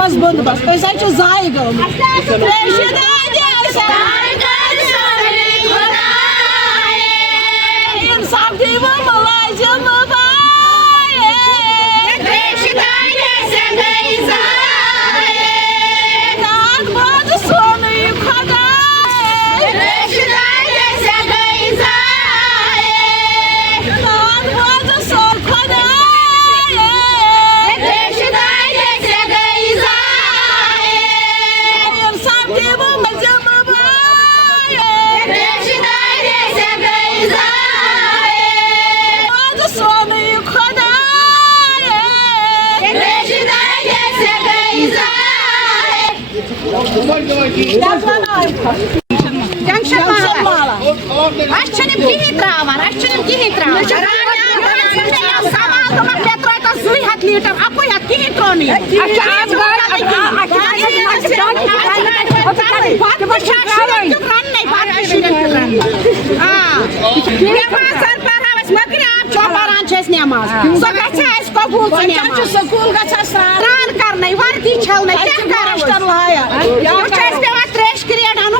आवाज बंद बस पैसा जाय इंसाफ दिव मुलाजिम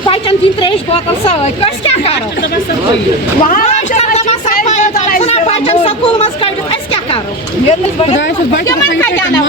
बचन तीन त्रेश बोतल सस क्या करो बचन स्कूल मज क्या करो